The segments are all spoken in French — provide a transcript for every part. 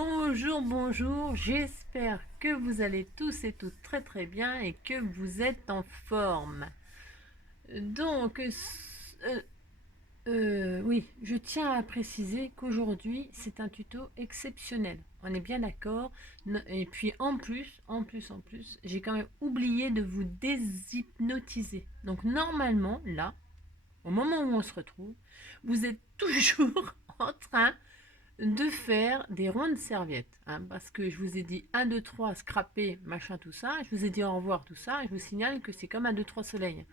Bonjour, bonjour, j'espère que vous allez tous et toutes très très bien et que vous êtes en forme. Donc, oui, je tiens à préciser qu'aujourd'hui c'est un tuto exceptionnel. On est bien d'accord. Et puis en plus, j'ai quand même oublié de vous déshypnotiser. Donc normalement, là, au moment où on se retrouve, vous êtes toujours en train de faire des rondes serviettes, hein, parce que je vous ai dit 1, 2, 3, scraper, machin, tout ça, je vous ai dit au revoir, tout ça, et je vous signale que c'est comme 1, 2, 3 soleil.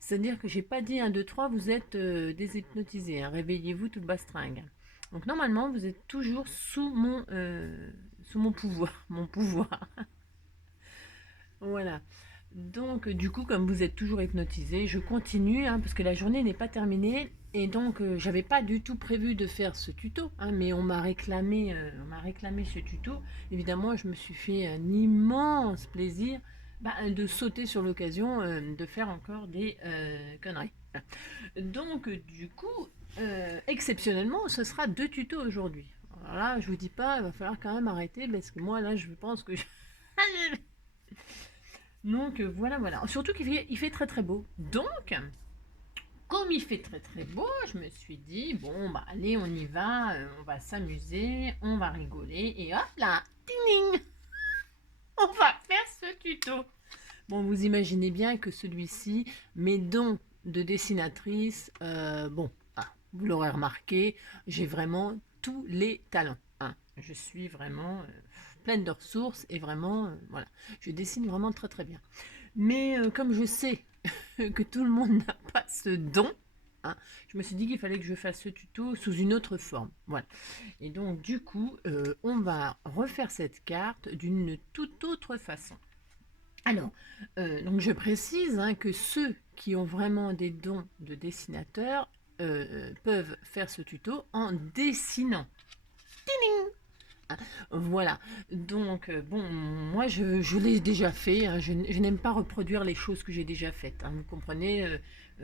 C'est-à-dire que j'ai pas dit 1, 2, 3, vous êtes déshypnotisé, hein, réveillez-vous toute bastringue. Donc normalement, vous êtes toujours sous mon pouvoir, mon pouvoir. Voilà. Donc, du coup, comme vous êtes toujours hypnotisé, je continue, hein, parce que la journée n'est pas terminée. Et donc, j'avais pas du tout prévu de faire ce tuto, hein, mais on m'a réclamé ce tuto. Évidemment, je me suis fait un immense plaisir de sauter sur l'occasion de faire encore des conneries. Donc, du coup, exceptionnellement, ce sera 2 tutos aujourd'hui. Alors là, je vous dis pas, il va falloir quand même arrêter, parce que moi, là, je pense que Donc voilà, voilà. Surtout qu'il fait très très beau. Donc, comme il fait très très beau, je me suis dit, bon, bah allez, on y va, on va s'amuser, on va rigoler, et hop là, ding ding, on va faire ce tuto. Bon, vous imaginez bien que celui-ci, mes dons de dessinatrice, bon, vous l'aurez remarqué, j'ai vraiment tous les talents, hein. Je suis vraiment pleine de ressources et vraiment, voilà, je dessine vraiment très très bien. Mais comme je sais que tout le monde n'a pas ce don, hein, je me suis dit qu'il fallait que je fasse ce tuto sous une autre forme. Voilà. Et donc du coup, on va refaire cette carte d'une toute autre façon. Alors, donc je précise, hein, que ceux qui ont vraiment des dons de dessinateur peuvent faire ce tuto en dessinant. Voilà, donc bon, moi je l'ai déjà fait, hein, je n'aime pas reproduire les choses que j'ai déjà faites, hein, vous comprenez,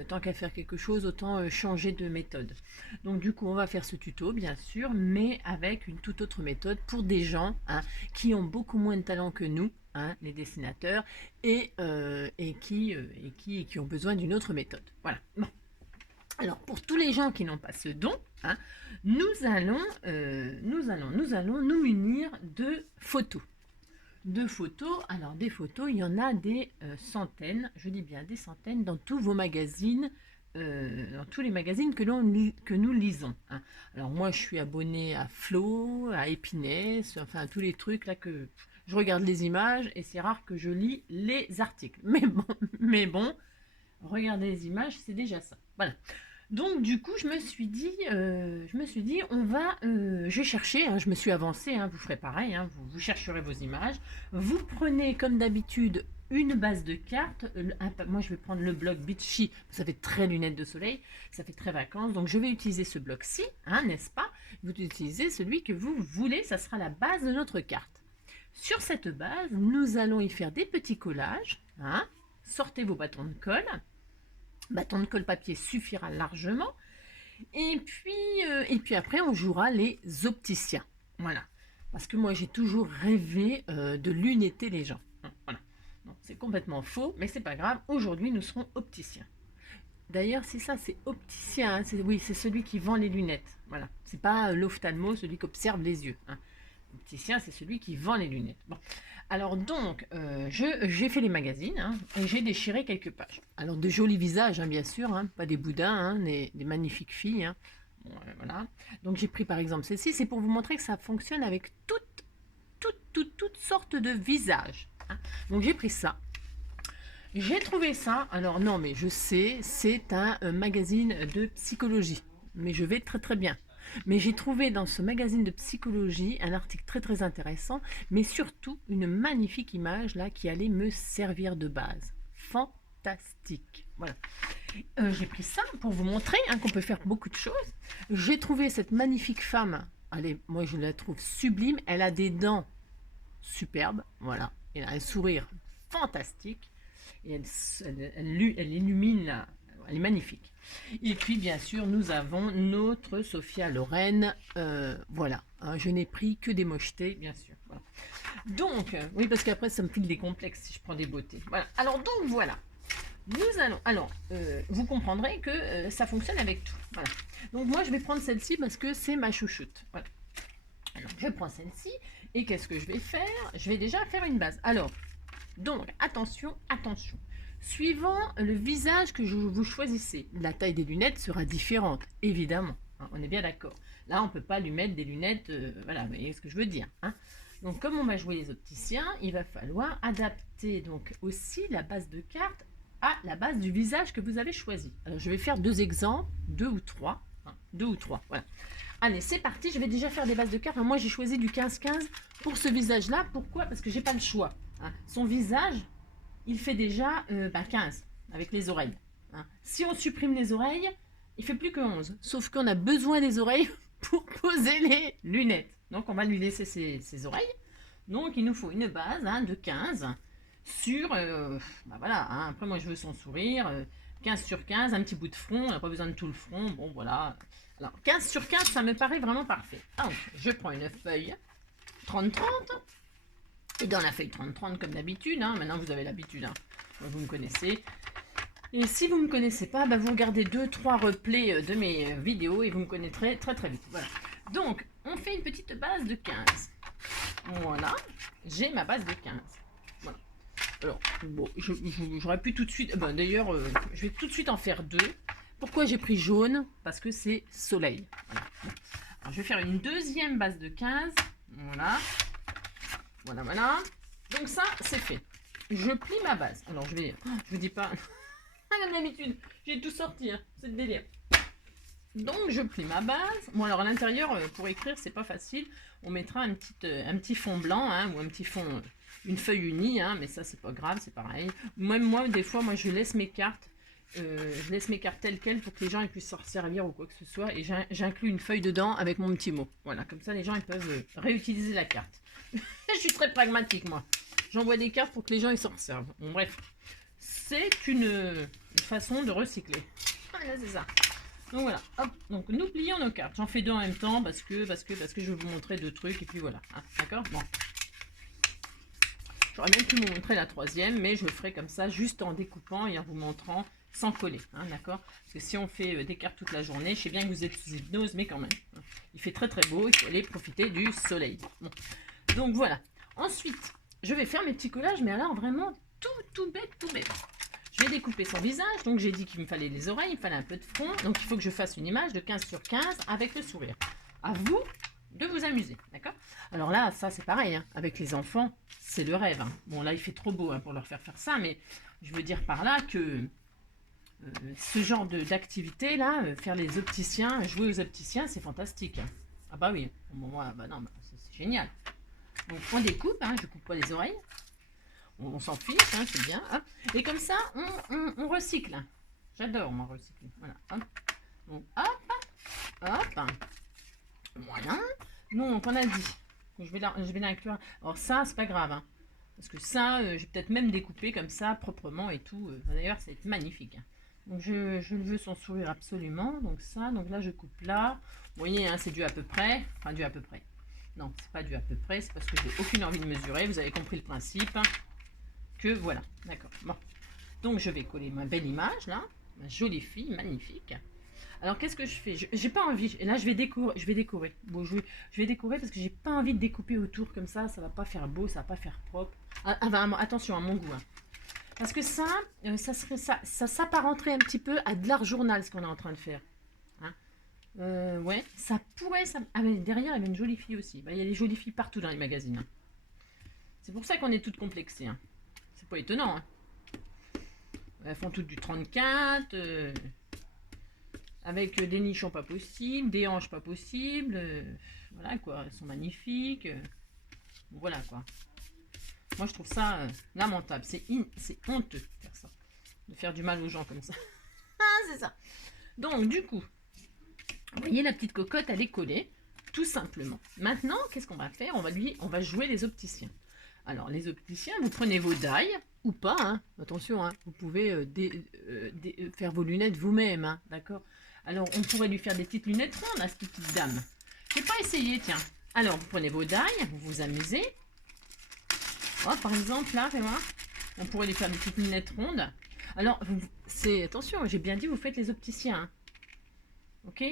tant qu'à faire quelque chose, autant changer de méthode. Donc du coup, on va faire ce tuto, bien sûr, mais avec une toute autre méthode pour des gens, hein, qui ont beaucoup moins de talent que nous, hein, les dessinateurs, et qui ont besoin d'une autre méthode. Voilà. Bon. Alors, pour tous les gens qui n'ont pas ce don, hein, nous allons nous munir de photos. De photos, alors des photos, il y en a des centaines, je dis bien des centaines, dans tous vos magazines, dans tous les magazines que nous lisons, hein. Alors moi, je suis abonnée à Flo, à Épinès, enfin à tous les trucs là que je regarde les images et c'est rare que je lis les articles. Mais bon, regarder les images, c'est déjà ça. Voilà. Donc du coup, je me suis dit, je vais chercher, hein, je me suis avancée, hein, vous ferez pareil, hein, vous chercherez vos images, vous prenez comme d'habitude une base de cartes, moi je vais prendre le bloc Beachy, ça fait très lunettes de soleil, ça fait très vacances, donc je vais utiliser ce bloc-ci, hein, n'est-ce pas? Vous utilisez celui que vous voulez, ça sera la base de notre carte. Sur cette base, nous allons y faire des petits collages, hein, sortez vos bâtons de colle. Bâton de colle papier suffira largement. Et puis après, on jouera les opticiens. Voilà. Parce que moi, j'ai toujours rêvé de lunetter les gens. Voilà. C'est complètement faux, mais c'est pas grave. Aujourd'hui, nous serons opticiens. D'ailleurs, c'est ça, c'est opticien, hein. Oui, c'est celui qui vend les lunettes. Voilà. C'est pas l'ophtalmo, celui qui observe les yeux, hein. L'opticien, c'est celui qui vend les lunettes. Bon. Alors donc, j'ai fait les magazines, hein, et j'ai déchiré quelques pages. Alors de jolis visages, hein, bien sûr, hein, pas des boudins, hein, des magnifiques filles, hein. Bon, voilà. Donc j'ai pris par exemple celle-ci, c'est pour vous montrer que ça fonctionne avec toutes sortes de visages, hein. Donc j'ai pris ça. J'ai trouvé ça, alors non mais je sais, c'est un magazine de psychologie, mais je vais très très bien. Mais j'ai trouvé dans ce magazine de psychologie un article très très intéressant, mais surtout une magnifique image là qui allait me servir de base. Fantastique. Voilà. J'ai pris ça pour vous montrer, hein, qu'on peut faire beaucoup de choses. J'ai trouvé cette magnifique femme, allez, moi je la trouve sublime, elle a des dents superbes, voilà, elle a un sourire fantastique et elle illumine, elle est magnifique. Et puis bien sûr, nous avons notre Sophia Loren, voilà. Je n'ai pris que des mochetés, bien sûr. Voilà. Donc, oui, parce qu'après, ça me file des complexes si je prends des beautés. Voilà. Alors, donc, voilà. Nous allons... Alors, vous comprendrez que ça fonctionne avec tout. Voilà. Donc, moi, je vais prendre celle-ci parce que c'est ma chouchoute. Voilà. Alors, je prends celle-ci. Et qu'est-ce que je vais faire? Je vais déjà faire une base. Alors, donc, attention, attention. Suivant le visage que vous choisissez, la taille des lunettes sera différente, évidemment. Hein, on est bien d'accord. Là, on ne peut pas lui mettre des lunettes, voilà, vous voyez ce que je veux dire. Hein. Donc, comme on va jouer les opticiens, il va falloir adapter donc aussi la base de carte à la base du visage que vous avez choisi. Alors, je vais faire 2 exemples, 2 ou 3. Hein, 2 ou 3, voilà. Allez, c'est parti, je vais déjà faire des bases de cartes. Moi, j'ai choisi du 15-15 pour ce visage-là. Pourquoi? Parce que j'ai pas le choix. Hein. Son visage, il fait déjà 15 avec les oreilles. Hein. Si on supprime les oreilles, il fait plus que 11. Sauf qu'on a besoin des oreilles pour poser les lunettes. Donc, on va lui laisser ses oreilles. Donc, il nous faut une base de 15 sur... voilà, hein. Après, moi, je veux son sourire. 15 sur 15, un petit bout de front. On n'a pas besoin de tout le front. Bon, voilà. Alors, 15 sur 15, ça me paraît vraiment parfait. Donc, je prends une feuille 30-30. Et dans la feuille 30-30, comme d'habitude, hein, maintenant vous avez l'habitude, hein, vous me connaissez. Et si vous ne me connaissez pas, vous regardez 2-3 replays de mes vidéos et vous me connaîtrez très très vite. Voilà. Donc, on fait une petite base de 15. Voilà, j'ai ma base de 15. Voilà. Alors, bon, j'aurais pu tout de suite... D'ailleurs, je vais tout de suite en faire 2. Pourquoi j'ai pris jaune? Parce que c'est soleil. Voilà. Alors, je vais faire une deuxième base de 15. Voilà. Voilà, voilà. Donc ça, c'est fait. Je plie ma base. Alors, je vous dis pas... Comme d'habitude, j'ai tout sorti, hein. C'est le délire. Donc, je plie ma base. Bon, alors, à l'intérieur, pour écrire, c'est pas facile. On mettra un petit fond blanc, hein, ou un petit fond... une feuille unie, hein, mais ça, c'est pas grave, c'est pareil. Même moi, des fois, je laisse mes cartes... je laisse mes cartes telles quelles pour que les gens ils puissent s'en servir ou quoi que ce soit. Et j'inclus une feuille dedans avec mon petit mot. Voilà, comme ça, les gens ils peuvent réutiliser la carte. Je suis très pragmatique, moi. J'envoie des cartes pour que les gens ils s'en servent. Bon, bref, c'est une façon de recycler. Voilà, c'est ça. Donc voilà, hop. Donc nous plions nos cartes. J'en fais 2 en même temps parce que je vais vous montrer 2 trucs et puis voilà. Hein, d'accord? Bon. J'aurais même pu vous montrer la 3e, mais je le ferai comme ça, juste en découpant et en vous montrant sans coller. Hein, d'accord? Parce que si on fait des cartes toute la journée, je sais bien que vous êtes sous hypnose, mais quand même. Hein, il fait très très beau, il faut aller profiter du soleil. Bon. Donc voilà. Ensuite, je vais faire mes petits collages, mais alors vraiment tout bête, tout bête. Je vais découper son visage, donc j'ai dit qu'il me fallait les oreilles, il me fallait un peu de front, donc il faut que je fasse une image de 15 sur 15 avec le sourire. À vous de vous amuser, d'accord? Alors là, ça c'est pareil, hein, avec les enfants, c'est le rêve. Hein. Bon là, il fait trop beau pour leur faire ça, mais je veux dire par là que ce genre d'activité là, faire les opticiens, jouer aux opticiens, c'est fantastique. Hein. Ah bah oui, bon, moi, non, c'est génial. Donc on découpe, hein, je coupe pas les oreilles. On s'en fiche, hein, c'est bien. Hop. Et comme ça, on recycle. J'adore, moi, recycler. Voilà. Hop. Donc, hop. Voilà. Donc, on a dit. Je vais l'inclure. Alors, ça, c'est pas grave. Hein, parce que ça, je vais peut-être même découper comme ça, proprement et tout. D'ailleurs, ça va être magnifique. Hein. Donc, je veux son sourire absolument. Donc, ça. Donc, là, je coupe là. Vous voyez, hein, c'est du à peu près. Enfin, du à peu près. Non, c'est pas du à peu près. C'est parce que j'ai aucune envie de mesurer. Vous avez compris le principe. Que voilà, d'accord. Bon, donc je vais coller ma belle image là, ma jolie fille, magnifique. Alors qu'est-ce que je fais? J'ai pas envie. Et là je vais décorer. Bon, je vais décorer parce que j'ai pas envie de découper autour comme ça. Ça va pas faire beau, ça va pas faire propre. Attention à mon goût. Hein. Parce que ça s'apparenterait un petit peu à de l'art journal ce qu'on est en train de faire. Hein. Ouais, ça pourrait. Ah mais derrière il y avait une jolie fille aussi. Il y a des jolies filles partout dans les magazines. Hein. C'est pour ça qu'on est toutes complexées. Hein. C'est pas étonnant. Hein. Elles font toutes du 34, avec des nichons pas possibles, des hanches pas possibles. Voilà quoi, elles sont magnifiques. Voilà quoi. Moi je trouve ça lamentable. C'est honteux de faire ça. De faire du mal aux gens comme ça. Ah, c'est ça. Donc du coup, vous voyez la petite cocotte, elle est collée. Tout simplement. Maintenant, qu'est-ce qu'on va faire? On va jouer les opticiens. Alors, les opticiens, vous prenez vos dailles, ou pas, hein, attention, hein, vous pouvez faire vos lunettes vous-même, hein, d'accord? Alors, on pourrait lui faire des petites lunettes rondes à cette petite dame. Je vais pas essayer, tiens. Alors, vous prenez vos die, vous vous amusez. Oh, par exemple, là, fais voir. On pourrait lui faire des petites lunettes rondes. Alors, attention, j'ai bien dit, vous faites les opticiens. Hein. Ok,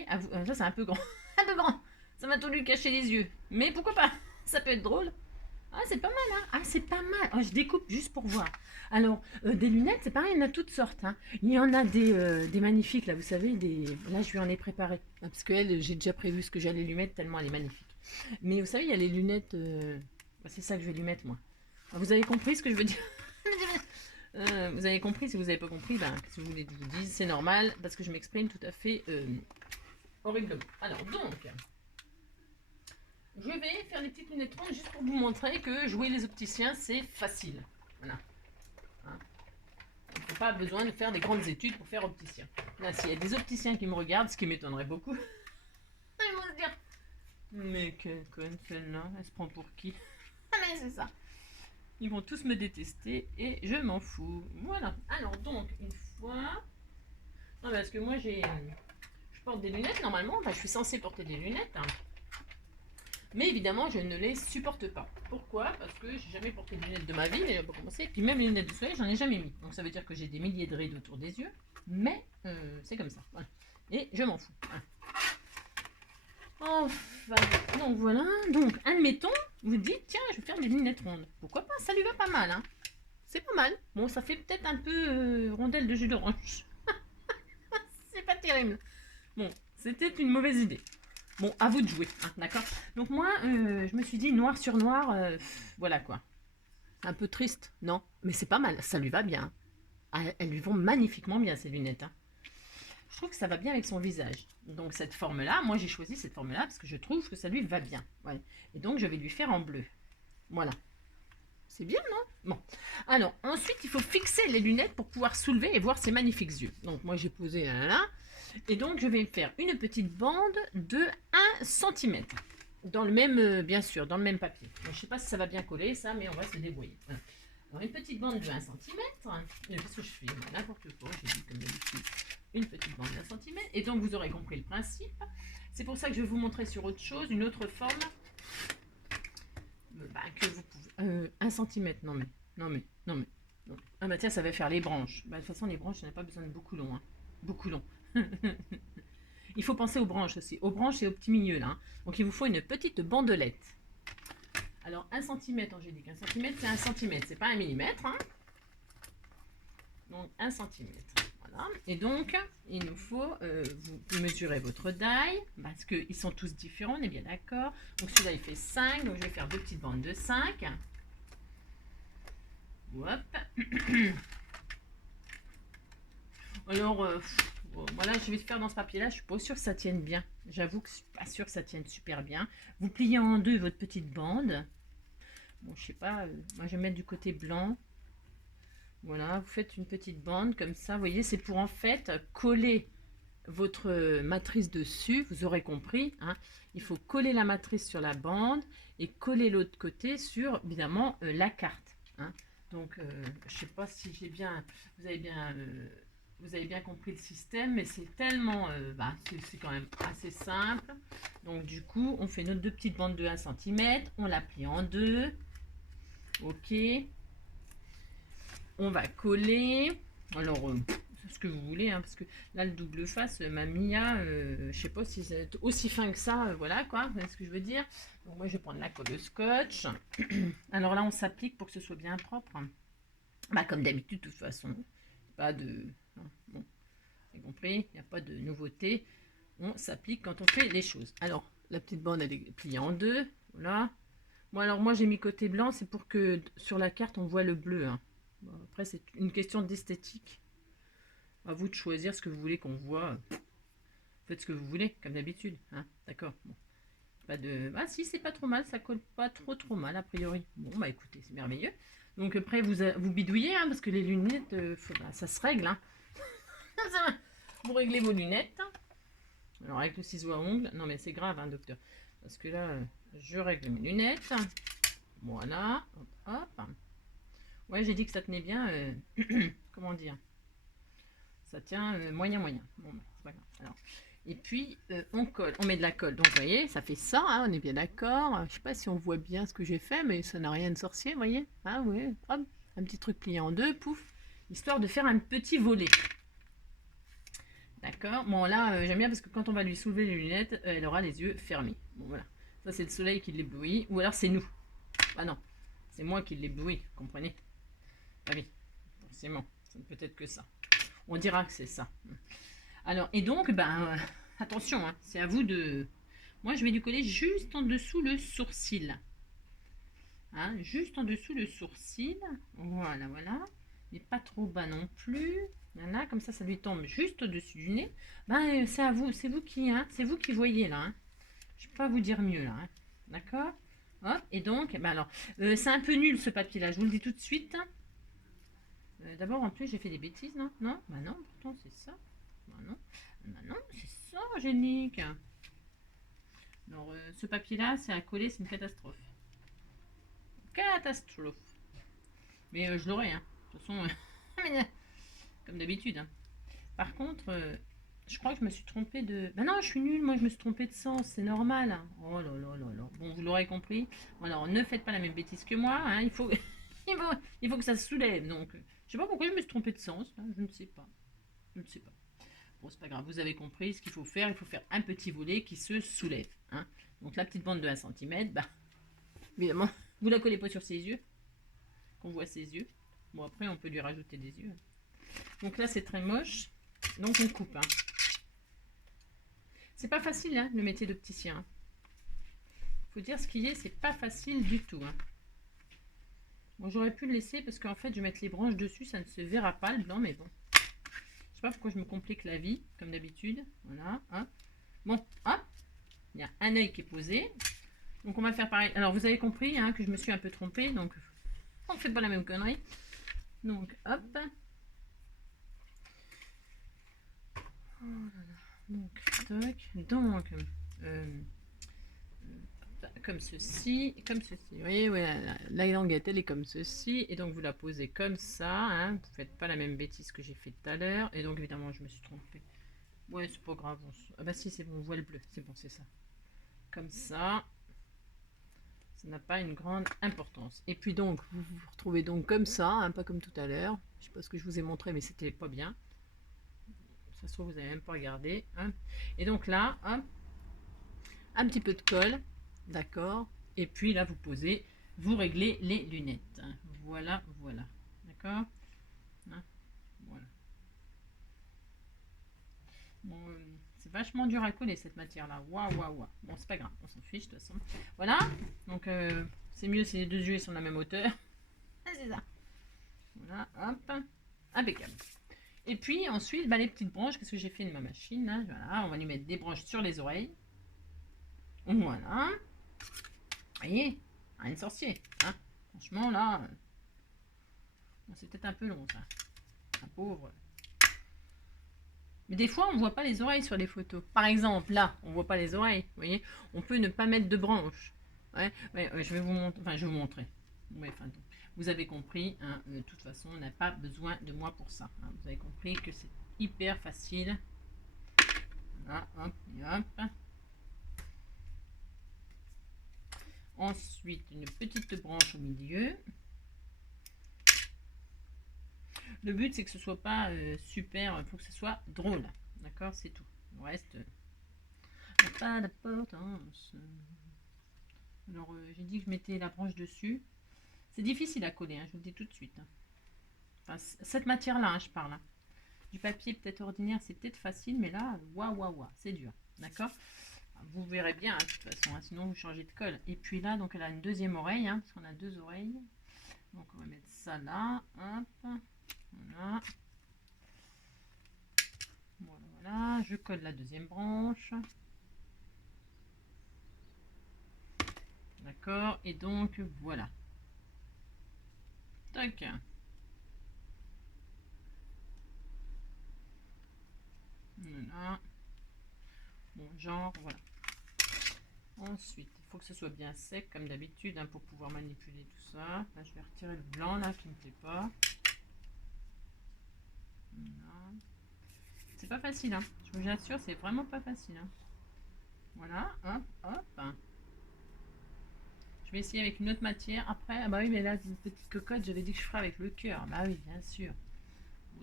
ça c'est un peu grand. Un peu grand. Ça m'a tout lui cacher les yeux. Mais pourquoi pas? Ça peut être drôle. Ah, c'est pas mal, hein. Ah, c'est pas mal. Oh, je découpe juste pour voir. Alors, des lunettes, c'est pareil, il y en a toutes sortes. Hein. Il y en a des magnifiques, là, vous savez. Là, je lui en ai préparé. Parce qu'elle, j'ai déjà prévu ce que j'allais lui mettre, tellement elle est magnifique. Mais vous savez, il y a les lunettes... c'est ça que je vais lui mettre, moi. Vous avez compris ce que je veux dire? Vous avez compris? Si vous n'avez pas compris, ben, qu'est-ce que vous voulez que je vous dise? C'est normal, parce que je m'exprime tout à fait horriblement. Alors, donc... Je vais faire des petites lunettes rondes juste pour vous montrer que jouer les opticiens, c'est facile. Voilà. Hein. Il n'y a pas besoin de faire des grandes études pour faire opticien. Là, s'il y a des opticiens qui me regardent, ce qui m'étonnerait beaucoup, ils vont se dire « Mais quelle conne celle-là, elle se prend pour qui ?» Mais c'est ça. Ils vont tous me détester et je m'en fous. Voilà. Alors donc, une fois... Non, parce que moi, je porte des lunettes normalement. Enfin, je suis censée porter des lunettes. Hein. Mais évidemment, je ne les supporte pas. Pourquoi? Parce que j'ai jamais porté de lunettes de ma vie, mais pour commencer. Puis même les lunettes de soleil, j'en ai jamais mis. Donc ça veut dire que j'ai des milliers de rides autour des yeux. Mais c'est comme ça. Voilà. Et je m'en fous. Voilà. Enfin, donc voilà. Donc, admettons, vous dites, tiens, je vais faire des lunettes rondes. Pourquoi pas? Ça lui va pas mal. Hein. C'est pas mal. Bon, ça fait peut-être un peu rondelle de jus d'orange. C'est pas terrible. Bon, c'était une mauvaise idée. Bon, à vous de jouer, hein, d'accord? Donc moi, je me suis dit noir sur noir, voilà quoi. Un peu triste, non? Mais c'est pas mal, ça lui va bien. Ah, elles lui vont magnifiquement bien ces lunettes. Hein. Je trouve que ça va bien avec son visage. Donc cette forme-là, moi j'ai choisi cette forme-là parce que je trouve que ça lui va bien. Ouais. Et donc je vais lui faire en bleu. Voilà. C'est bien, non? Bon. Alors, ensuite, il faut fixer les lunettes pour pouvoir soulever et voir ses magnifiques yeux. Donc moi j'ai posé là. Et donc, je vais faire une petite bande de 1 cm. Dans le même, bien sûr, dans le même papier. Donc, je ne sais pas si ça va bien coller, ça, mais on va se débrouiller. Voilà. Alors, une petite bande de 1 cm. Qu'est-ce que je fais? N'importe quoi, j'ai dit comme d'habitude. Une petite bande de 1 cm. Et donc, vous aurez compris le principe. C'est pour ça que je vais vous montrer sur autre chose, une autre forme. Que vous pouvez... 1 cm, non mais. Non. Ah bah tiens, ça va faire les branches. Bah, de toute façon, les branches, ça n'a pas besoin de beaucoup long. Hein. Beaucoup long. Il faut penser aux branches aussi, aux branches et au petit milieu là. Hein. Donc il vous faut une petite bandelette. Alors 1 cm, j'ai dit qu'un centimètre c'est 1 cm, c'est pas 1 mm. Hein. Donc 1 cm. Voilà. Et donc il nous faut, vous mesurez votre die, parce qu'ils sont tous différents, on est bien d'accord. Donc celui-là il fait 5, donc je vais faire deux petites bandes de 5. Hop. Alors... voilà, je vais le faire dans ce papier-là. Je suis pas sûre que ça tienne bien. J'avoue que je suis pas sûre que ça tienne super bien. Vous pliez en deux votre petite bande. Bon, je sais pas. Moi, je vais mettre du côté blanc. Voilà, vous faites une petite bande comme ça. Vous voyez, c'est pour en fait coller votre matrice dessus. Vous aurez compris. Hein. Il faut coller la matrice sur la bande et coller l'autre côté sur, évidemment, la carte. Hein. Donc, je sais pas si j'ai bien... Vous avez bien compris le système, mais c'est tellement, c'est quand même assez simple. Donc du coup, on fait nos deux petites bandes de 1 cm, on la plie en deux. Ok. On va coller. Alors, ce que vous voulez, hein, parce que là, le double face, ma Mia, je sais pas si c'est aussi fin que ça, voilà quoi, vous voyez ce que je veux dire. Donc moi, je vais prendre la colle scotch. Alors là, on s'applique pour que ce soit bien propre. Bah, comme d'habitude, de toute façon. Pas de... Bon, vous avez compris, il n'y a pas de nouveauté. On s'applique quand on fait les choses. Alors, la petite bande, elle est pliée en deux. Voilà. Bon, alors moi, j'ai mis côté blanc, c'est pour que sur la carte, on voit le bleu. Hein. Bon, après, c'est une question d'esthétique. À vous de choisir ce que vous voulez qu'on voit. Faites ce que vous voulez, comme d'habitude. Hein. D'accord. Bon. Pas de... Ah si, c'est pas trop mal, ça colle pas trop mal, a priori. Bon, bah écoutez, c'est merveilleux. Donc après, vous bidouillez, hein, parce que les lunettes, ça se règle. Hein. Vous réglez vos lunettes. Alors avec le ciseau à ongles, non mais c'est grave, hein, docteur. Parce que là, je règle mes lunettes. Voilà. Hop, hop. Ouais, j'ai dit que ça tenait bien. Comment dire? Ça tient moyen. Bon, c'est pas grave. Alors, Et puis, on colle, on met de la colle. Donc, vous voyez, ça fait ça, hein, on est bien d'accord. Je ne sais pas si on voit bien ce que j'ai fait, mais ça n'a rien de sorcier, vous voyez. Ah oui, hop, un petit truc plié en deux, pouf, histoire de faire un petit volet. D'accord. Bon, là, j'aime bien parce que quand on va lui soulever les lunettes, elle aura les yeux fermés. Bon, voilà. Ça, c'est le soleil qui l'éblouit. Ou alors, c'est nous. Ah non, c'est moi qui l'éblouis, comprenez. Ah oui, forcément, ça ne peut être que ça. On dira que c'est ça. Alors, et donc, ben, attention, hein, c'est à vous de... Moi, je vais lui coller juste en dessous le sourcil. Hein, juste en dessous le sourcil. Voilà, voilà. Mais pas trop bas non plus. Voilà, comme ça lui tombe juste au-dessus du nez. Ben, c'est à vous, c'est vous qui, hein, c'est vous qui voyez là. Hein. Je peux pas vous dire mieux là. Hein. D'accord. Hop, et donc, ben alors, c'est un peu nul ce papier-là, je vous le dis tout de suite. D'abord, en plus, j'ai fait des bêtises, non? Non? Bah non, pourtant, c'est ça. Bah non, bah non, c'est ça, Angélique. Alors, ce papier-là, c'est à coller, c'est une catastrophe. Catastrophe. Mais je l'aurai, hein. De toute façon, comme d'habitude. Hein. Par contre, je crois que je me suis trompée de... Bah non, je suis nulle, moi, je me suis trompée de sens, c'est normal. Oh là là là là. Bon, vous l'aurez compris. Alors, ne faites pas la même bêtise que moi, hein. Il faut... il faut que ça se soulève, donc... Je sais pas pourquoi je me suis trompée de sens, là. Je ne sais pas. Je ne sais pas. Bon, c'est pas grave, vous avez compris ce qu'il faut faire. Il faut faire un petit volet qui se soulève. Hein. Donc la petite bande de 1 cm, bah, évidemment, vous la collez pas sur ses yeux, qu'on voit ses yeux. Bon, après, on peut lui rajouter des yeux. Donc là, c'est très moche. Donc on coupe. Hein. C'est pas facile, hein, le métier d'opticien. Faut dire ce qu'il est, c'est pas facile du tout. Hein. Bon, j'aurais pu le laisser parce qu'en fait, je vais mettre les branches dessus, ça ne se verra pas le blanc, mais bon. Je sais pas pourquoi je me complique la vie, comme d'habitude. Voilà. Hein. Bon, hop. Il y a un œil qui est posé. Donc on va faire pareil. Alors vous avez compris hein, que je me suis un peu trompée. Donc on ne fait pas la même connerie. Donc hop. Oh là là. Donc toc. Donc comme ceci. Comme ceci. Vous voyez, ouais, la languette elle est comme ceci. Et donc vous la posez comme ça. Hein. Vous ne faites pas la même bêtise que j'ai fait tout à l'heure. Et donc évidemment je me suis trompée. Ouais, c'est pas grave. Ah bah si, c'est bon, on voit le bleu. C'est bon, c'est ça. Comme ça. Ça n'a pas une grande importance. Et puis donc, vous vous retrouvez donc comme ça, hein, pas comme tout à l'heure. Je sais pas ce que je vous ai montré, mais c'était pas bien. Ça se trouve, vous n'avez même pas regardé. Hein. Et donc là, hein, un petit peu de colle, d'accord. Et puis là, vous posez, vous réglez les lunettes. Hein. Voilà, voilà. D'accord. Hein, voilà. Bon, c'est vachement dur à coller cette matière-là. Waouh, waouh, waouh. Bon, c'est pas grave, on s'en fiche de toute façon. Voilà. Donc, c'est mieux si les deux yeux sont de la même hauteur. C'est ça. Voilà, hop. Impeccable. Et puis ensuite, bah, les petites branches, qu'est-ce que j'ai fait de ma machine là. Voilà, on va lui mettre des branches sur les oreilles. Voilà. Vous voyez, rien de sorcier. Hein. Franchement, là, c'est peut-être un peu long ça. Un pauvre. Mais des fois, on ne voit pas les oreilles sur les photos. Par exemple, là, on ne voit pas les oreilles. Vous voyez, on peut ne pas mettre de branches. Ouais, je vais vous montrer. Enfin, je vais vous montrer. Ouais, enfin, vous avez compris. Hein, de toute façon, on n'a pas besoin de moi pour ça. Hein. Vous avez compris que c'est hyper facile. Voilà, hop, et hop. Ensuite, une petite branche au milieu. Le but, c'est que ce soit pas super, il faut que ce soit drôle. D'accord, c'est tout. Le reste, pas d'importance. Alors, j'ai dit que je mettais la branche dessus. C'est difficile à coller, hein, je vous le dis tout de suite. Hein. Enfin, cette matière-là, hein, je parle. Hein. Du papier peut-être ordinaire, c'est peut-être facile, mais là, waouh, waouh, waouh, c'est dur. D'accord. Vous verrez bien, hein, de toute façon, hein, sinon vous changez de colle. Et puis là, donc elle a une deuxième oreille, hein, parce qu'on a deux oreilles. Donc on va mettre ça là, hop, voilà. Voilà, voilà, je colle la deuxième branche. D'accord, et donc voilà. Tac. Voilà. Bon, genre, voilà. Ensuite, il faut que ce soit bien sec, comme d'habitude, hein, pour pouvoir manipuler tout ça. Là, je vais retirer le blanc, là, qui ne me plaît pas. Voilà. C'est pas facile, hein. Je vous assure, c'est vraiment pas facile. Hein. Voilà, hop, hop. Je vais essayer avec une autre matière. Après, ah bah oui, mais là, une petite cocotte, j'avais dit que je ferais avec le cœur. Bah oui, bien sûr.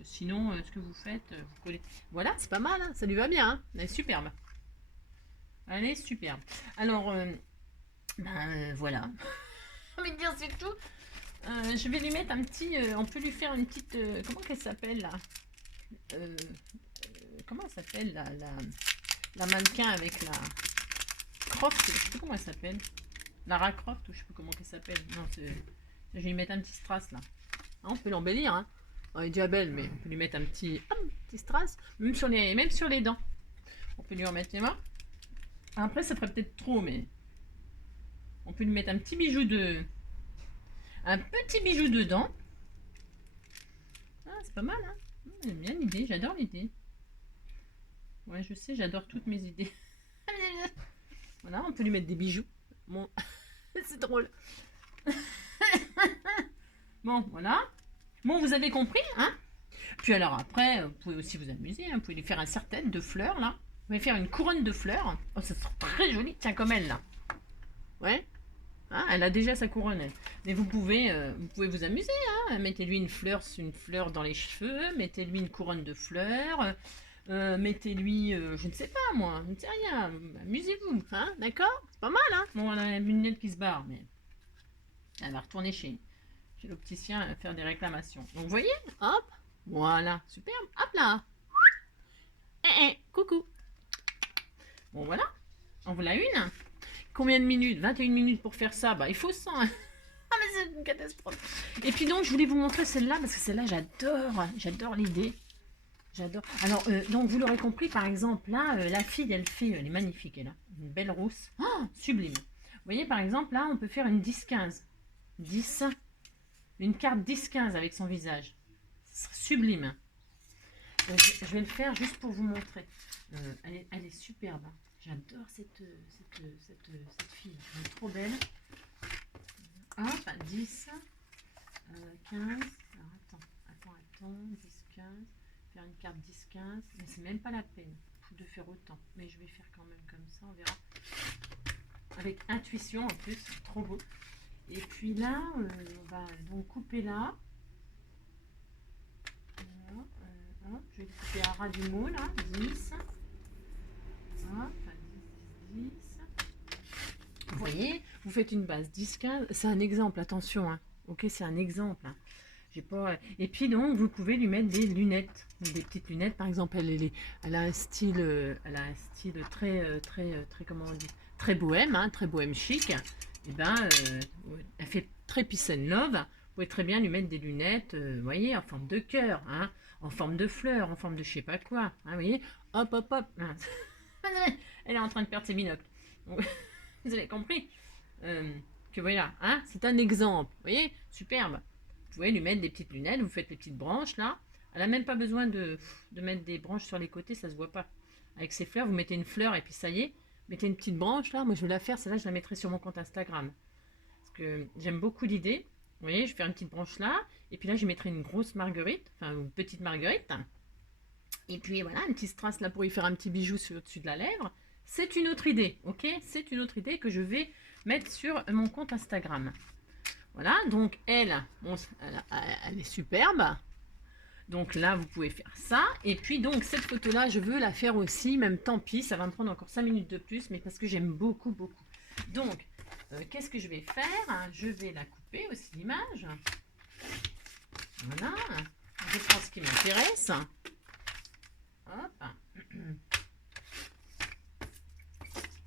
Sinon, ce que vous faites, vous collez. Voilà, c'est pas mal, hein. Ça lui va bien. Hein. Elle est superbe. Elle est superbe. Alors, voilà. J'ai envie de dire, c'est tout. Je vais lui mettre un petit. On peut lui faire une petite. Comment qu'elle s'appelle là comment elle s'appelle la mannequin avec la Croft, je sais plus comment elle s'appelle. Lara Croft, ou je sais plus comment elle s'appelle. Non, je vais lui mettre un petit strass là. Ah, on peut l'embellir, hein. Elle est déjà belle, mais on peut lui mettre un petit strass, même sur les dents. On peut lui en mettre les mains. Après, ça ferait peut-être trop, mais on peut lui mettre un petit bijou dedans. Ah, c'est pas mal, hein. J'aime bien l'idée, j'adore l'idée. Ouais, je sais, j'adore toutes mes idées. Voilà, on peut lui mettre des bijoux. Bon, c'est drôle. Bon, voilà. Bon, vous avez compris, hein? Puis alors après, vous pouvez aussi vous amuser. Hein. Vous pouvez lui faire un serre-tête de fleurs, là. Vous pouvez faire une couronne de fleurs. Oh, ça sera très joli. Tiens, comme elle, là. Ouais. Hein, elle a déjà sa couronne, elle. Mais vous pouvez vous amuser. Hein. Mettez-lui une fleur dans les cheveux. Mettez-lui une couronne de fleurs. Mettez-lui, je ne sais pas moi, je ne sais rien. Amusez-vous, hein, d'accord? C'est pas mal, hein? Bon, elle a une lunette qui se barre, mais elle va retourner chez l'opticien faire des réclamations. Donc, vous voyez? Hop, voilà, superbe. Hop là. Coucou. Bon, voilà. On vous l'a une. Combien de minutes? 21 minutes pour faire ça. Bah, il faut 100. Ah, mais c'est une catastrophe. Et puis donc, je voulais vous montrer celle-là, parce que celle-là, j'adore l'idée. J'adore. Alors, donc, vous l'aurez compris, par exemple, là, la fille, elle est magnifique, elle a une belle rousse. Oh, sublime. Vous voyez, par exemple, là, on peut faire une 10-15. 10, une carte 10-15 avec son visage. Ce serait sublime. Je vais le faire juste pour vous montrer. Elle est superbe. Hein. J'adore cette fille. Elle est trop belle. Hop, 10, 15. Alors, attends. 10, 15. Faire une carte 10-15, mais c'est même pas la peine de faire autant. Mais je vais faire quand même comme ça, on verra. Avec intuition en plus, trop beau. Et puis là, on va donc couper là. Voilà, je vais couper à ras du mot là, 10. Hop, 10. Vous voyez, vous faites une base 10-15, c'est un exemple, attention, hein. Ok, c'est un exemple. Hein. Et puis donc, vous pouvez lui mettre des lunettes, des petites lunettes. Par exemple, elle a un style très, comment on dit, très bohème, hein, très bohème chic. Et ben, elle fait très peace and love. Vous pouvez très bien lui mettre des lunettes, vous voyez, en forme de cœur, hein, en forme de fleur, en forme de je sais pas quoi. Hein, vous voyez, hop, hop, hop. Elle est en train de perdre ses binocles. Vous avez compris que voilà, hein, c'est un exemple. Vous voyez, superbe. Vous pouvez lui mettre des petites lunettes, vous faites les petites branches là. Elle n'a même pas besoin de mettre des branches sur les côtés, ça se voit pas. Avec ces fleurs, vous mettez une fleur et puis ça y est. Mettez une petite branche là. Moi je vais la faire, celle-là je la mettrai sur mon compte Instagram. Parce que j'aime beaucoup l'idée. Vous voyez, je vais faire une petite branche là. Et puis là je mettrai une grosse marguerite, enfin une petite marguerite. Et puis voilà, un petit strass là pour y faire un petit bijou au-dessus de la lèvre. C'est une autre idée, ok? C'est une autre idée que je vais mettre sur mon compte Instagram. Voilà, donc elle est superbe. Donc là, vous pouvez faire ça. Et puis donc, cette photo-là, je veux la faire aussi. Même tant pis, ça va me prendre encore 5 minutes de plus. Mais parce que j'aime beaucoup, beaucoup. Donc, qu'est-ce que je vais faire? Je vais la couper aussi, l'image. Voilà. Je prends ce qui m'intéresse. Hop.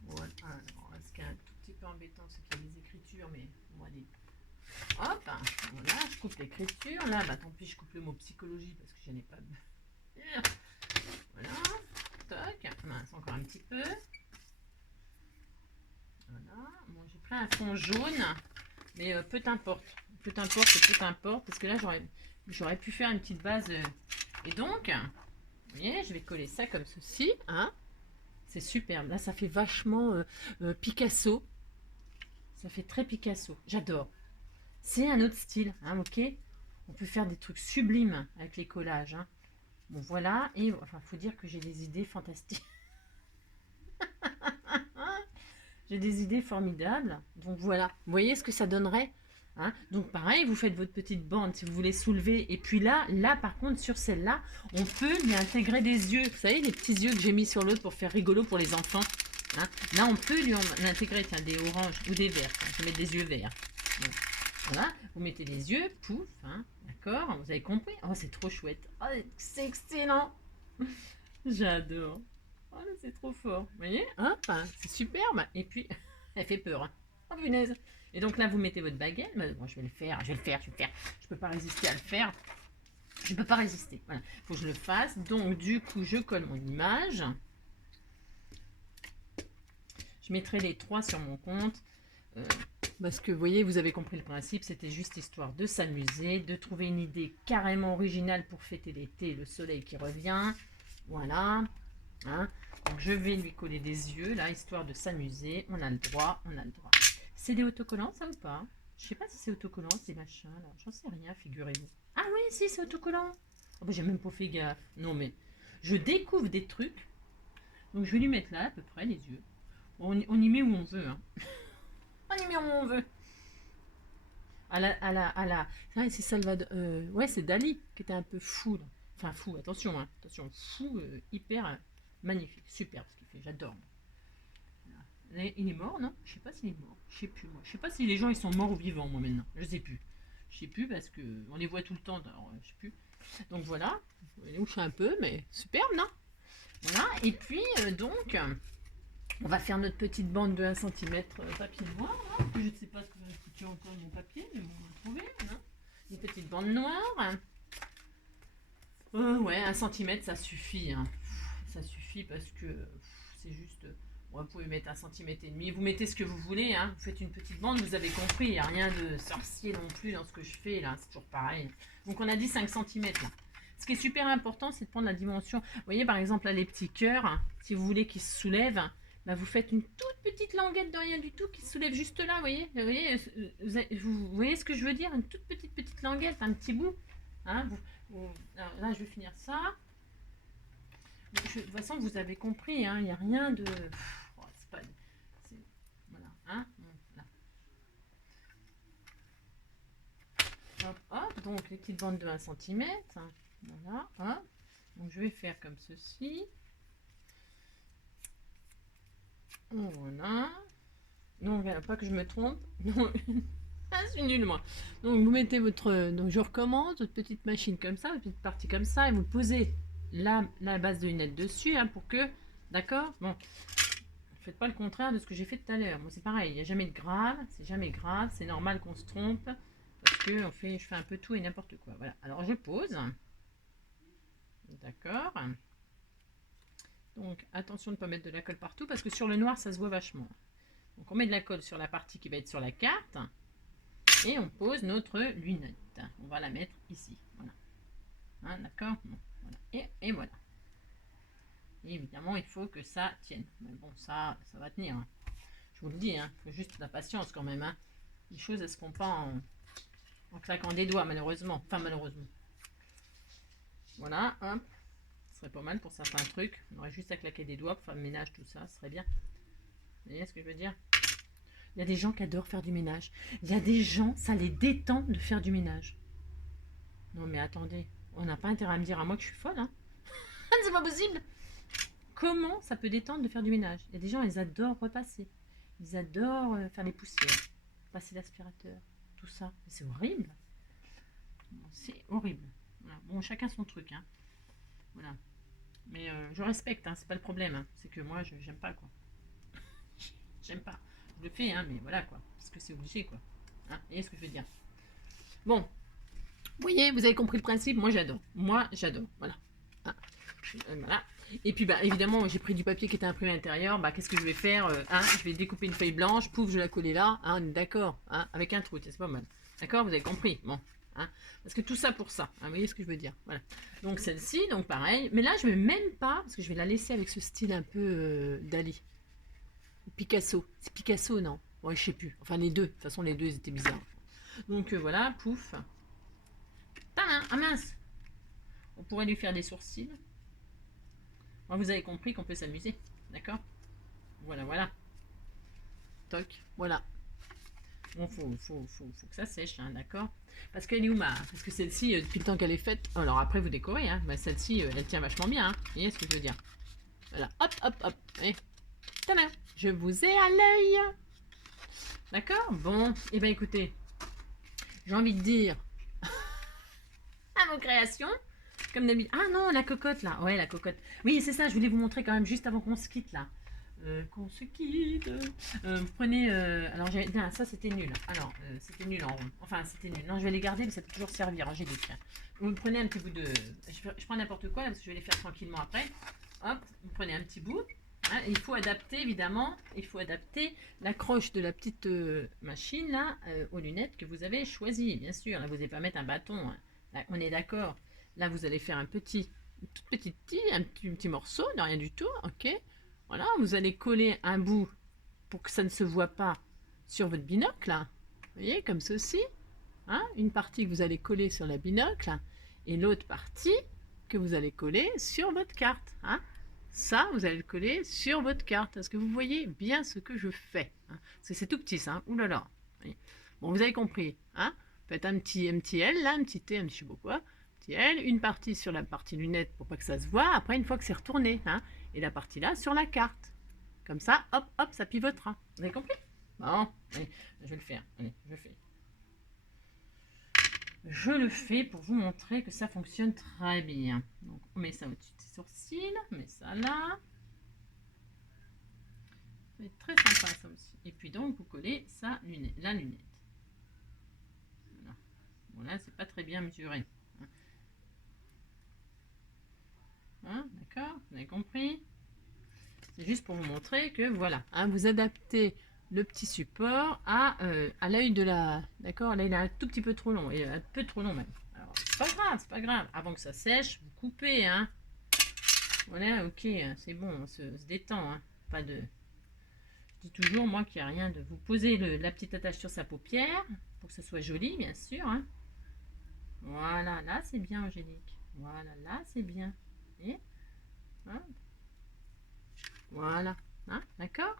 Voilà. Alors, ce qui est un tout petit peu embêtant, c'est qu'il y a des écritures, mais on va les... Hop, voilà, je coupe l'écriture. Là, bah tant pis, je coupe le mot psychologie parce que je n'ai pas de... Voilà, toc, mince, encore un petit peu. Voilà, bon, j'ai pris un fond jaune, mais peu importe, parce que là, j'aurais pu faire une petite base. Et donc, vous voyez, je vais coller ça comme ceci, hein. C'est superbe, là, ça fait vachement Picasso. Ça fait très Picasso, j'adore. C'est un autre style, hein, ok? On peut faire des trucs sublimes avec les collages. Hein. Bon, voilà. Et enfin, faut dire que j'ai des idées fantastiques. J'ai des idées formidables. Donc voilà, vous voyez ce que ça donnerait, hein. Donc pareil, vous faites votre petite bande si vous voulez soulever. Et puis là par contre, sur celle-là, on peut lui intégrer des yeux. Vous savez, les petits yeux que j'ai mis sur l'autre pour faire rigolo pour les enfants, hein. Là, on peut lui en intégrer, tiens, des oranges ou des verts. Je vais mettre des yeux verts. Donc, voilà, vous mettez les yeux, pouf, hein, d'accord. Vous avez compris? Oh, c'est trop chouette. Oh, c'est excellent. J'adore. Oh là, c'est trop fort. Vous voyez, hop, hein, c'est superbe. Et puis, elle fait peur, hein. Oh punaise. Et donc là, vous mettez votre baguette. Moi, je vais le faire. Je peux pas résister à le faire. Je peux pas résister. Voilà, faut que je le fasse. Donc, du coup, je colle mon image. Je mettrai les 3 sur mon compte. Parce que, vous voyez, vous avez compris le principe. C'était juste histoire de s'amuser, de trouver une idée carrément originale pour fêter l'été, le soleil qui revient. Voilà. Hein, donc je vais lui coller des yeux là, histoire de s'amuser. On a le droit, on a le droit. C'est des autocollants, ça ou pas? Je sais pas si c'est autocollant, ces machins là. J'en sais rien, figurez-vous. Ah oui, si, c'est autocollant. Oh, bah, j'ai même pas fait gaffe. Non, mais je découvre des trucs. Donc je vais lui mettre là à peu près les yeux. On y met où on veut. Hein. On y met où on veut. Ouais, c'est Salvador. Ouais, c'est Dali qui était un peu fou. Là. Enfin, fou, attention, hein. Attention, fou, hyper magnifique, super ce qu'il fait, j'adore. Il est mort, non? Je sais pas s'il est mort. Je sais plus, moi. Je sais pas si les gens ils sont morts ou vivants, moi maintenant. Je sais plus. Je sais plus parce que on les voit tout le temps. Alors, je sais plus. Donc voilà. On louche un peu, mais superbe, non? Voilà. Et puis, donc, on va faire notre petite bande de 1 cm papier noir. Là. Je ne sais pas ce que va foutu encore mon papier, mais on va le trouver. Hein. Une petite bande noire. Ouais, 1 cm, ça suffit. Hein. Ça suffit parce que c'est juste. Bon, vous pouvez mettre 1,5 cm. Vous mettez ce que vous voulez. Hein. Vous faites une petite bande, vous avez compris. Il n'y a rien de sorcier non plus dans ce que je fais là. C'est toujours pareil. Donc on a dit 5 cm là. Ce qui est super important, c'est de prendre la dimension. Vous voyez, par exemple, là, les petits cœurs, hein, si vous voulez qu'ils se soulèvent, bah, vous faites une toute petite languette de rien du tout qui se soulève juste là, vous voyez ce que je veux dire? Une toute petite languette, un petit bout. Hein, alors là, je vais finir ça. De toute façon, vous avez compris, hein, il n'y a rien de... Oh, c'est pas... Voilà, hein, voilà. Hop, hop, donc les petites bandes de 1 cm. Voilà, hop. Donc je vais faire comme ceci. Voilà. Donc, pas que je me trompe. Ah, c'est nul, moi. Donc, vous mettez votre... Donc, je recommence, votre petite machine comme ça, votre petite partie comme ça, et vous posez la base de lunettes dessus, hein, pour que... D'accord? Bon. Faites pas le contraire de ce que j'ai fait tout à l'heure. Moi, c'est pareil, il n'y a jamais de grave, c'est jamais grave, c'est normal qu'on se trompe, parce que je fais un peu tout et n'importe quoi. Voilà. Alors, je pose. D'accord. Donc, attention de ne pas mettre de la colle partout, parce que sur le noir, ça se voit vachement. Donc, on met de la colle sur la partie qui va être sur la carte. Et on pose notre lunette. On va la mettre ici. Voilà. Hein, d'accord bon, voilà. Et voilà. Et évidemment, il faut que ça tienne. Mais bon, ça va tenir. Hein. Je vous le dis, hein. Il faut juste de la patience quand même. Hein. Les choses, elles ne se font pas en claquant des doigts, malheureusement. Enfin, malheureusement. Voilà, hop. Ce serait pas mal pour certains trucs. On aurait juste à claquer des doigts pour faire le ménage, tout ça. Ce serait bien. Vous voyez ce que je veux dire? Il y a des gens qui adorent faire du ménage. Il y a des gens, ça les détend de faire du ménage. Non mais attendez, on n'a pas intérêt à me dire à moi que je suis folle, hein. C'est pas possible. Comment ça peut détendre de faire du ménage? Il y a des gens, ils adorent repasser. Ils adorent faire les poussières, passer l'aspirateur, tout ça. C'est horrible. C'est horrible. Voilà. Bon, chacun son truc, hein. Voilà. Mais je respecte, hein, c'est pas le problème. Hein. C'est que moi, j'aime pas, quoi. J'aime pas. Je le fais, hein, mais voilà, quoi. Parce que c'est obligé, quoi. Hein, vous voyez ce que je veux dire? Bon. Vous voyez, vous avez compris le principe. Moi, j'adore. Moi, j'adore. Voilà. Ah. Voilà. Et puis, bah, évidemment, j'ai pris du papier qui était imprimé à l'intérieur. Bah, qu'est-ce que je vais faire? Je vais découper une feuille blanche. Pouf, je vais la coller là. Hein, d'accord. Hein, avec un trou. C'est pas mal. D'accord? Vous avez compris? Bon. Hein, parce que tout ça pour ça. Hein, vous voyez ce que je veux dire? Voilà. Donc, celle-ci, donc pareil. Mais là, je vais même pas, parce que je vais la laisser avec ce style un peu Dali. Picasso. C'est Picasso, non? Ouais, je sais plus. Enfin, les deux. De toute façon, les deux, ils étaient bizarres. Donc, voilà, pouf. Tadam! Ah mince! On pourrait lui faire des sourcils. Bon, vous avez compris qu'on peut s'amuser, d'accord? Voilà, voilà. Toc, voilà. Bon, faut que ça sèche, hein, d'accord? Parce qu'elle est où Parce que celle-ci, depuis le temps qu'elle est faite, alors après vous décorez, hein, mais celle-ci, elle tient vachement bien, hein. Vous voyez ce que je veux dire? Voilà, hop, hop, hop. Et tada, je vous ai à l'œil. D'accord? Bon, et ben écoutez, j'ai envie de dire à vos créations, comme d'habitude. Ah non, la cocotte là. Ouais, la cocotte. Oui, c'est ça, je voulais vous montrer quand même juste avant qu'on se quitte là. Qu'on se quitte. Prenez. Alors, non, ça c'était nul. Alors, c'était nul en rond. Enfin, c'était nul. Non, je vais les garder, mais ça peut toujours servir. Angélique. Vous prenez un petit bout de. Je prends n'importe quoi là, parce que je vais les faire tranquillement après. Hop, vous prenez un petit bout. Hein, il faut adapter évidemment. Il faut adapter l'accroche de la petite machine là aux lunettes que vous avez choisies, bien sûr. Là, vous n'allez pas mettre un bâton. Hein. Là, on est d'accord. Là, vous allez faire un petit, un petit morceau de rien du tout. Ok. Voilà, vous allez coller un bout pour que ça ne se voit pas sur votre binocle. Vous voyez, comme ceci. Hein, une partie que vous allez coller sur la binocle et l'autre partie que vous allez coller sur votre carte. Hein. Ça, vous allez le coller sur votre carte. Est-ce que vous voyez bien ce que je fais? Hein. Parce que c'est tout petit, ça. Hein. Ouh là là. Bon, vous avez compris. Hein. Faites un petit L, là, un petit T, un petit je sais pas quoi. Petit L, une partie sur la partie lunette pour pas que ça se voit. Après, une fois que c'est retourné. Hein. Et la partie là sur la carte. Comme ça, hop, hop, ça pivotera. Vous avez compris? Bon, allez, je vais le faire. Allez, je fais. Je le fais pour vous montrer que ça fonctionne très bien. Donc, on met ça au-dessus des sourcils, on met ça là. C'est très sympa ça aussi. Et puis donc, vous collez ça, la lunette. Voilà. Bon là, c'est pas très bien mesuré. Hein, d'accord? Vous avez compris? C'est juste pour vous montrer que voilà, hein, vous adaptez le petit support à l'œil de la... D'accord? Là, il est un tout petit peu trop long, et un peu trop long même. Alors, c'est pas grave, c'est pas grave. Avant que ça sèche, vous coupez, hein. Voilà, ok, c'est bon, on se détend, hein. Pas de... Je dis toujours, moi, qu'il n'y a rien de... Vous posez la petite attache sur sa paupière, pour que ce soit joli, bien sûr, hein. Voilà, là, c'est bien, Angélique. Voilà, là, c'est bien. Et... Hein, voilà, hein, d'accord?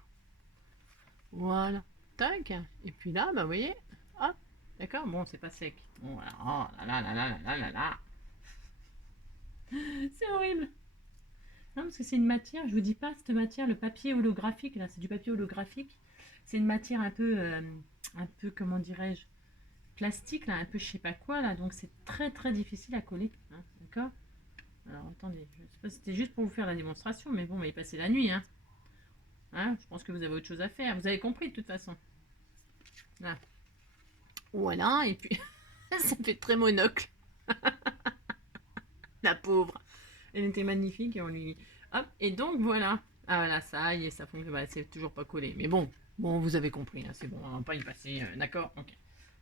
Voilà, tac. Et puis là, bah, vous voyez, hop, d'accord? Bon, c'est pas sec. Bon, voilà, oh là là là là là là là. C'est horrible. Non, parce que c'est une matière, je vous dis pas, cette matière, le papier holographique, là, c'est du papier holographique. C'est une matière un peu, comment dirais-je, plastique, là, un peu je sais pas quoi, là. Donc, c'est très, très difficile à coller, hein, d'accord? Alors, attendez, je sais pas si c'était juste pour vous faire la démonstration, mais bon, on va y passer la nuit, hein. Hein, je pense que vous avez autre chose à faire. Vous avez compris, de toute façon. Là. Voilà, et puis, ça fait très monocle. La pauvre. Elle était magnifique et on lui... Hop, et donc voilà. Ah voilà, ça y est, ça fonctionne. Bah, c'est toujours pas collé. Mais bon, vous avez compris, hein, c'est bon, on va pas y passer. D'accord? Ok.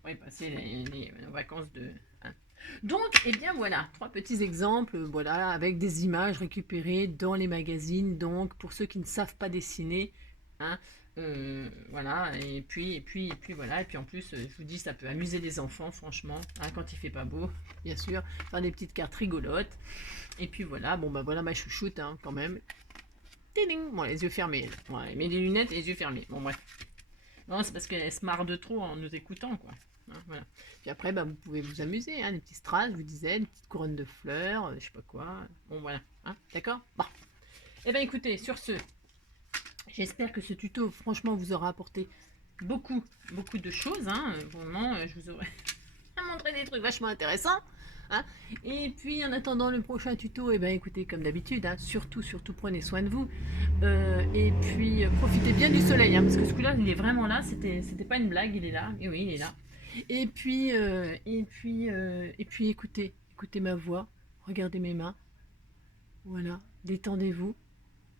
On va y passer les vacances de... Hein. Donc, eh bien voilà, 3 petits exemples, voilà, avec des images récupérées dans les magazines. Donc, pour ceux qui ne savent pas dessiner, hein, voilà, et puis voilà, et puis en plus, je vous dis, ça peut amuser les enfants, franchement, hein, quand il fait pas beau, bien sûr, faire des petites cartes rigolotes. Et puis voilà, bon bah voilà ma chouchoute, hein, quand même. Tiding, bon, les yeux fermés. Ouais, elle met des lunettes et les yeux fermés. Bon, bref. Non, c'est parce qu'elle se marre de trop en nous écoutant, quoi. Hein, voilà. Puis après, bah, vous pouvez vous amuser, hein, des petits strass, je vous disais, des petites couronnes de fleurs, je sais pas quoi. Bon, voilà. Hein, d'accord? Bon. Eh ben écoutez, sur ce, j'espère que ce tuto, franchement, vous aura apporté beaucoup de choses. Hein. Vraiment, je vous aurais montré des trucs vachement intéressants. Hein. Et puis en attendant le prochain tuto, et ben écoutez, comme d'habitude, hein, surtout prenez soin de vous. Et puis profitez bien du soleil, hein, parce que ce coup-là, il est vraiment là. C'était pas une blague, il est là. Et oui, il est là. Et puis écoutez ma voix, regardez mes mains. Voilà, détendez-vous.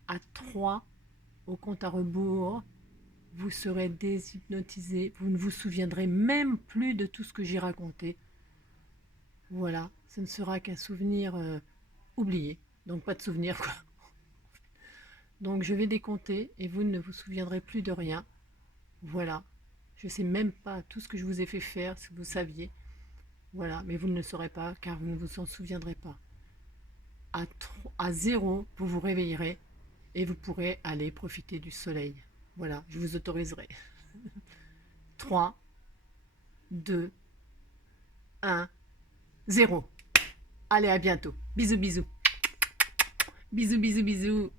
À 3, au compte à rebours, vous serez déshypnotisé. Vous ne vous souviendrez même plus de tout ce que j'ai raconté. Voilà, ce ne sera qu'un souvenir oublié. Donc pas de souvenir, quoi. Donc je vais décompter et vous ne vous souviendrez plus de rien. Voilà. Je ne sais même pas tout ce que je vous ai fait faire, si vous saviez. Voilà, mais vous ne le saurez pas car vous ne vous en souviendrez pas. à 0, vous vous réveillerez et vous pourrez aller profiter du soleil. Voilà, je vous autoriserai. 3, 2, 1, 0. Allez, à bientôt. Bisous, bisous. Bisous, bisous, bisous.